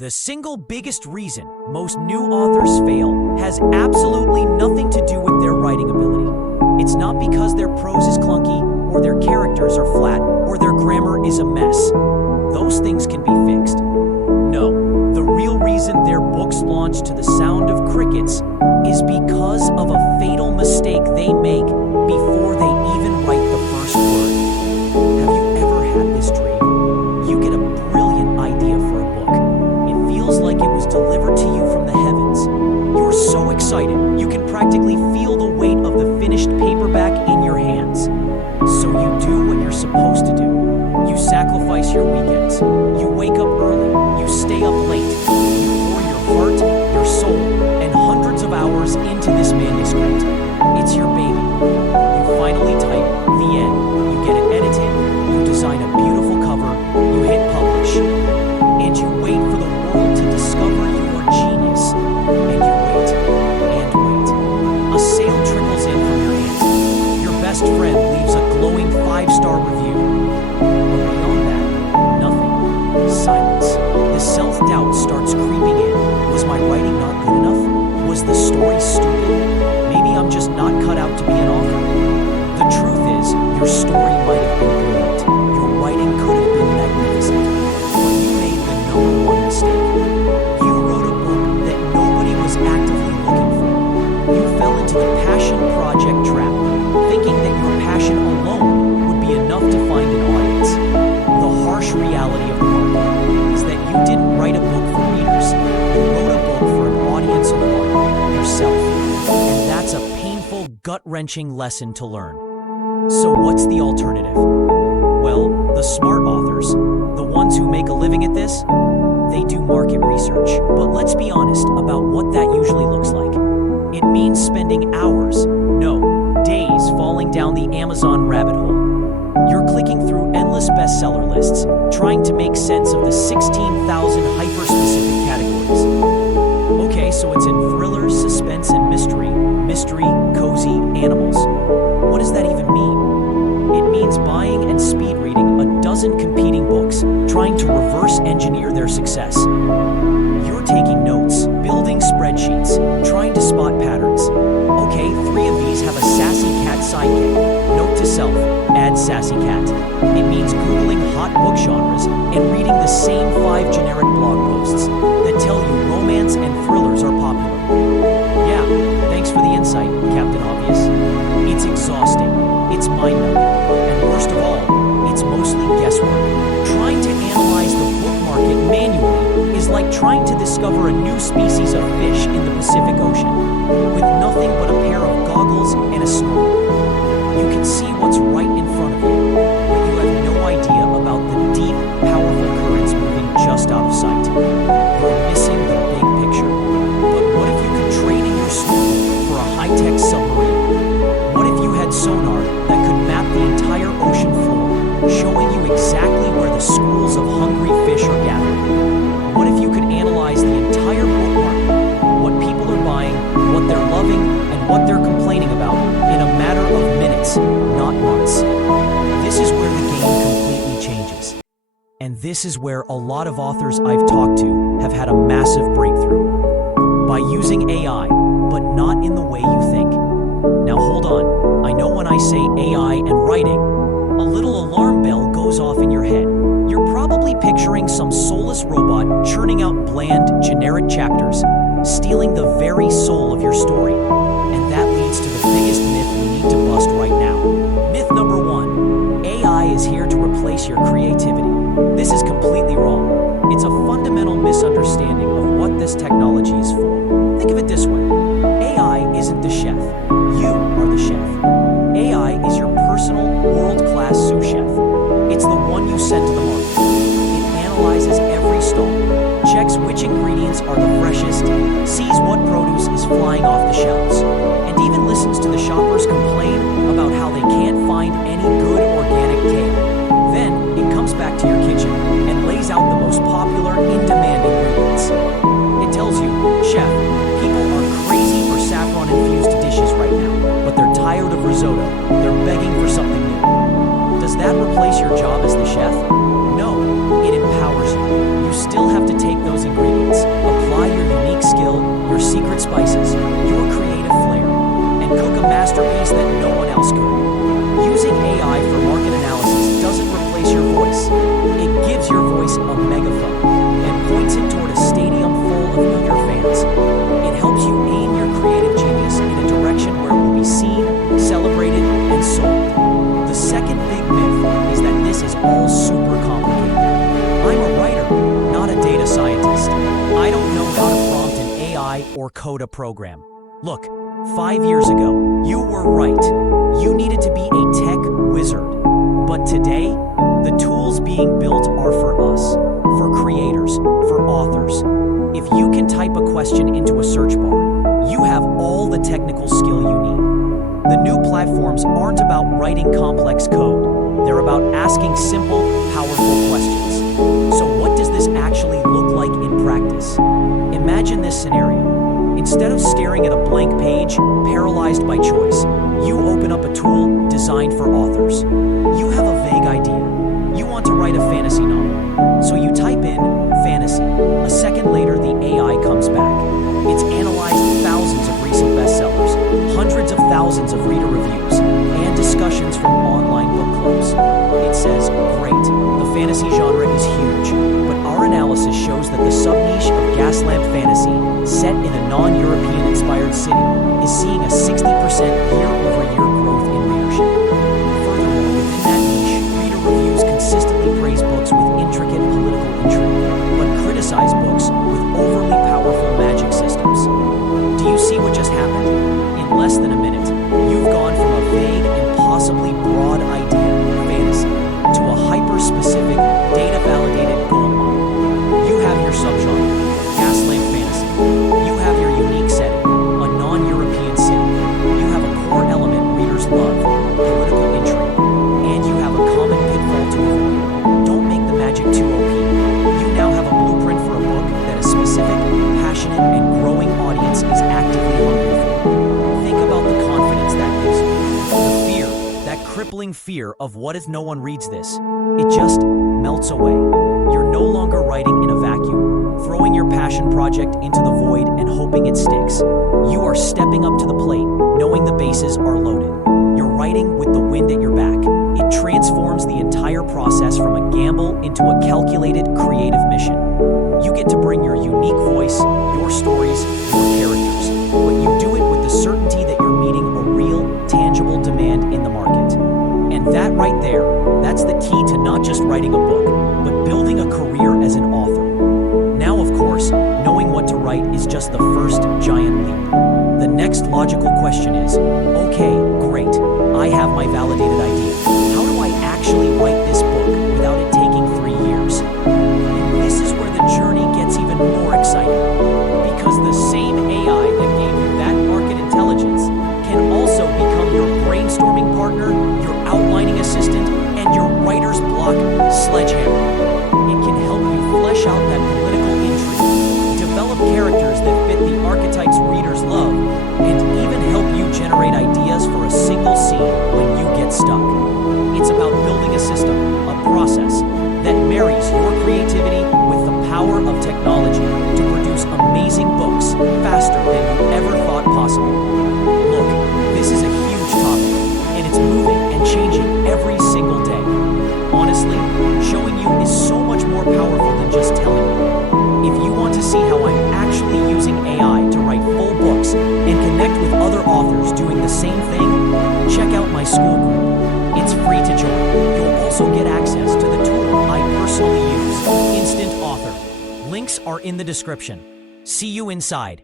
The single biggest reason most new authors fail has absolutely nothing to do with their writing ability. It's not because their prose is clunky, or their characters are flat, or their grammar is a mess. Those things can be fixed. No, the real reason their books launch to the sound of crickets is because of a fatal mistake they make before they even write the first word. Have you ever had this dream? You get a brilliant idea for a book. It feels like it was delivered to you from the heavens. You're so excited, you can practically feel the weight of the finished paperback in your hands. So you do what you're supposed to do. You sacrifice your weekends. You wake up early. You stay up late. You pour your heart, your soul, and hundreds of hours into this manuscript. It's your baby. You finally type the end. You get it edited. You design a beautiful cover. You hit publish. And you wait for the world to discover your genius. And you wait. And wait. A sale trickles in from your aunt. Your best friend leaves a glowing 5-star review. But beyond that, nothing. Silence. The self-doubt starts creeping in. Was my writing not good enough? Was the story stupid? Maybe I'm just not cut out to be an author. The truth is, your story might have been brilliant. Your writing could have been magnificent. But you made the #1 mistake. You wrote a book that nobody was actively looking for. You fell into the passion project trap, thinking that your passion alone would be enough to find an audience. The harsh reality of the market is that you didn't write a book for readers. You wrote a book for an audience of one, yourself. And that's a painful, gut-wrenching lesson to learn. So what's the alternative? Well, the smart authors, the ones who make a living at this, they do market research. But let's be honest about what that usually looks like. It means spending hours, no, days falling down the Amazon rabbit hole. You're clicking through endless bestseller lists, trying to make sense of the 16,000 hyper-specific categories. Okay, so it's in thrillers, suspense, and mystery, cozy, animals. What does that even mean? It means buying and speed reading a dozen competing books, trying to reverse engineer their success. You're taking notes, building spreadsheets, trying to spot patterns. Okay, 3 of these have a sassy cat sidekick. Note to self, add sassy cat. It means Googling hot book genres and reading the same 5 generic blog posts that tell you romance and thrillers are popular. Yeah, thanks for the insight, Captain Obvious. It's exhausting, it's mind-numbing, and worst of all, it's mostly guesswork. Trying to analyze the book market manually is like trying to discover a new species of fish in the Pacific Ocean, with nothing but a pair of goggles and a snorkel. You can see what's right in front of you, but you have no idea about the deep, powerful currents moving just out of sight. You're missing the big picture. But what if you could trade in your snorkel for a high-tech submarine? What if you had sonar that could map the entire ocean floor, showing you exactly where the schools of hungry fish are gathered? What if you could analyze the entire book market, what people are buying, what they're loving, and what they're complaining about in a matter of minutes, not months? This is where the game completely changes. And this is where a lot of authors I've talked to have had a massive breakthrough. By using AI, but not in the way you think. Now hold on, I know when I say AI and writing, a little alarm bell goes off in your head. You're probably picturing some soulless robot churning out bland, generic chapters, stealing the very soul of your story. And that leads to the biggest myth we need to bust right now. Myth number 1, AI is here to replace your creativity. This is completely wrong. It's a fundamental misunderstanding of what this technology is for. Think of it this way. AI isn't the chef. You are the chef. AI is your personal, world-class sous chef. It's the one you send to the market. It analyzes every stall, checks which ingredients are the freshest, sees what produce is flying off the shelves, and even listens to the shoppers complain about how they can't find any good organic kale. Then it comes back to your kitchen and lays out the most popular, in-demand ingredients. It tells you, Chef, people are crazy for saffron-infused dishes right now, but they're tired of risotto. They're begging for something new. Does that replace your job as the chef? No, it empowers you. You still have to take those ingredients scientist. I don't know how to prompt an AI or code a program. Look, 5 years ago, you were right. You needed to be a tech wizard. But today, the tools being built are for us, for creators, for authors. If you can type a question into a search bar, you have all the technical skill you need. The new platforms aren't about writing complex code. They're about asking simple, powerful questions. So what does this actually look like in practice? Imagine this scenario. Instead of staring at a blank page, paralyzed by choice, you open up a tool designed for authors. You have a vague idea. You want to write a fantasy novel. So you type in fantasy. A second later, the AI comes back. It's analyzed thousands of recent bestsellers, hundreds of thousands of reader reviews, and discussions from online book clubs. It says, great, the fantasy genre is huge, but our analysis shows that the sub-niche of Gaslamp fantasy, set in a non-European inspired city, is seeing a 60% year-over-year growth in readership. Furthermore, within that niche, reader reviews consistently praise books with intricate political intrigue, but criticize books with overly powerful magic systems. Do you see what just happened? In less than a minute, you've gone from a vague, impossibly broad idea, fantasy, to a hyper-specific, data-validated goldmine. You have your subgenre, Gaslamp fantasy. You have your unique setting, a non-European city. You have a core element readers love, political intrigue. And you have a common pitfall to avoid. Don't make the magic too OP. You now have a blueprint for a book that a specific, passionate, and growing audience is actively hungry for. Think about the confidence that gives you. The fear, that crippling fear of what if no one reads this, it just melts away. You're no longer writing in a vacuum, throwing your passion project into the void and hoping it sticks. You are stepping up to the plate, knowing the bases are loaded. You're writing with the wind at your back. It transforms the entire process from a gamble into a calculated, creative mission. You get to bring your unique voice, your stories, your characters, but you do it with the certainty that you're meeting a real, tangible demand in the market. And that right there, that's the key to not just writing a book, but building a career as an author. Now, of course, knowing what to write is just the first giant leap. The next logical question is, okay, great, I have my validated idea. How do I actually write this book without it taking 3 years? And this is where the journey gets even more exciting. Because the same AI that gave you that market intelligence can also become your brainstorming partner, your outlining assistant, and your writer's block sledgehammer. It can help you flesh out that political intrigue, develop characters that fit the archetypes readers love, and even help you generate ideas for a single scene when you get stuck. It's about building a system, a process, that marries your creativity with the power of technology to produce amazing books faster than you ever thought possible. Look, this is a huge topic, and it's moving and changing every single day. Honestly, showing you is so much more powerful than just telling you. If you want to see how I'm actually using AI to write full books and connect with other authors doing the same thing, check out my school group. It's free to join. You'll also get access to the tool I personally use, Instant Author. Links are in the description. See you inside.